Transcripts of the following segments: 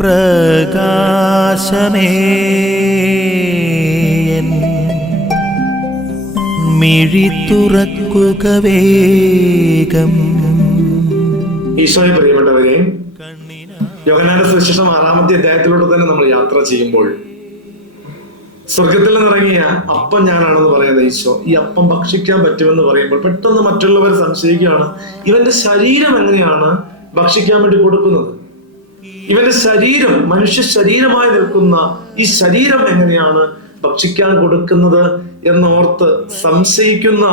പ്രകാശമേ. മിഴി തുറക്കുക വേഗം. ഈശോയെ പ്രിയപ്പെട്ടവരെ യോഹനാന്റെ സുവിശേഷം ആറാമത്തെ അധ്യായത്തിലൂടെ തന്നെ നമ്മൾ യാത്ര ചെയ്യുമ്പോൾ സ്വർഗത്തിൽ നിന്നിറങ്ങിയ അപ്പം ഞാനാണെന്ന് പറയുന്ന ഈശോ ഈ അപ്പം ഭക്ഷിക്കാൻ പറ്റുമെന്ന് പറയുമ്പോൾ പെട്ടെന്ന് മറ്റുള്ളവർ സംശയിക്കുകയാണ് ഇവന്റെ ശരീരം എങ്ങനെയാണ് ഭക്ഷിക്കാൻ വേണ്ടി കൊടുക്കുന്നത്? ഇവന്റെ ശരീരം മനുഷ്യ ശരീരമായി നിൽക്കുന്ന ഈ ശരീരം എങ്ങനെയാണ് ഭക്ഷിക്കാൻ കൊടുക്കുന്നത് എന്നോർത്ത് സംശയിക്കുന്ന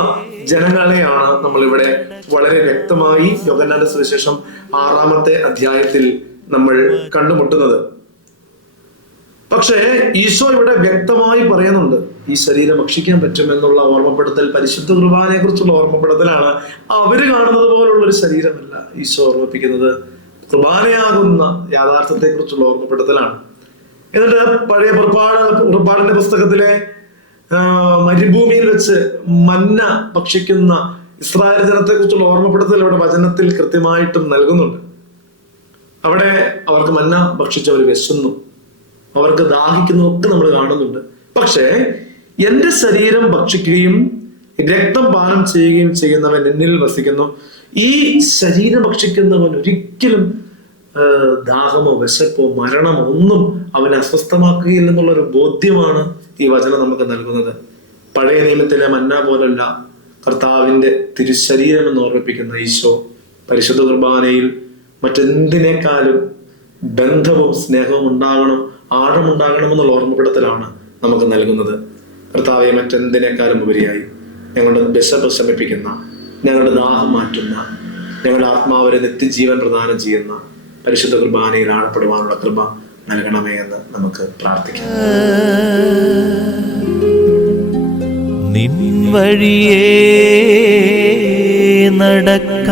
ജനങ്ങളെയാണ് നമ്മൾ ഇവിടെ വളരെ വ്യക്തമായി യോഗനാഥ സുവിശേഷം ആറാമത്തെ അധ്യായത്തിൽ നമ്മൾ കണ്ടുമുട്ടുന്നത്. പക്ഷേ ഈശോ ഇവിടെ വ്യക്തമായി പറയുന്നുണ്ട് ഈ ശരീരം ഭക്ഷിക്കാൻ പറ്റുമെന്നുള്ള ഓർമ്മപ്പെടുത്തൽ പരിശുദ്ധ കുർബാനയെ കുറിച്ചുള്ള ഓർമ്മപ്പെടുത്തലാണ്. അവർ കാണുന്നത് പോലുള്ള ഒരു ശരീരമല്ല ഈശോ ഓർമ്മിപ്പിക്കുന്നത്. കുർബാനയാകുന്ന യാഥാർത്ഥ്യത്തെ കുറിച്ചുള്ള ഓർമ്മപ്പെടുത്തലാണ്. എന്നിട്ട് പഴയ പുറപ്പാട് പുറപ്പാടിന്റെ പുസ്തകത്തിലെ മരുഭൂമിയിൽ വെച്ച് മന്ന ഭക്ഷിക്കുന്ന ഇസ്രായേൽ ജനത്തെ കുറിച്ചുള്ള ഓർമ്മപ്പെടുത്തൽ ഇവിടെ വചനത്തിൽ കൃത്യമായിട്ടും നൽകുന്നുണ്ട്. അവിടെ അവർക്ക് മന്ന ഭക്ഷിച്ചവർ വിശന്നു. അവർക്ക് ദാഹിക്കുന്നു ഒക്കെ നമ്മൾ കാണുന്നുണ്ട്. പക്ഷേ എന്റെ ശരീരം ഭക്ഷിക്കുകയും രക്തം പാനം ചെയ്യുകയും ചെയ്യുന്നവൻ എന്നിൽ വസിക്കുന്നു. ഈ ശരീരം ഭക്ഷിക്കുന്നവൻ ഒരിക്കലും ദാഹമോ വിശപ്പോ മരണമോ ഒന്നും അവനെ അസ്വസ്ഥമാക്കുകയില്ലെന്നുള്ളൊരു ബോധ്യമാണ് ഈ വചനം നമുക്ക് നൽകുന്നത്. പഴയ നിയമത്തിലെ മന്ന പോലല്ല കർത്താവിന്റെ തിരുശരീരം എന്ന് ഓർമ്മിപ്പിക്കുന്ന ഈശോ പരിശുദ്ധ കുർബാനയിൽ മറ്റെന്തിനേക്കാളും ബന്ധവും സ്നേഹവും ഉണ്ടാകണം ആഴമുണ്ടാകണം എന്നുള്ള ഓർമ്മപ്പെടുത്തലാണ് നമുക്ക് നൽകുന്നത്. കർത്താവെ മറ്റെന്തിനേക്കാളും ഉപരിയായി ഞങ്ങളുടെ വിശപ്പ് ശമിപ്പിക്കുന്ന ഞങ്ങളുടെ ദാഹം മാറ്റുന്ന ഞങ്ങളുടെ ആത്മാവിനെ നിത്യജീവൻ പ്രദാനം ചെയ്യുന്ന പരിശുദ്ധ കുർബാനയിൽ ആഴപ്പെടുവാനുള്ള കൃപ നൽകണമേ എന്ന് നമുക്ക് പ്രാർത്ഥിക്കാം. നിൻ നടക്ക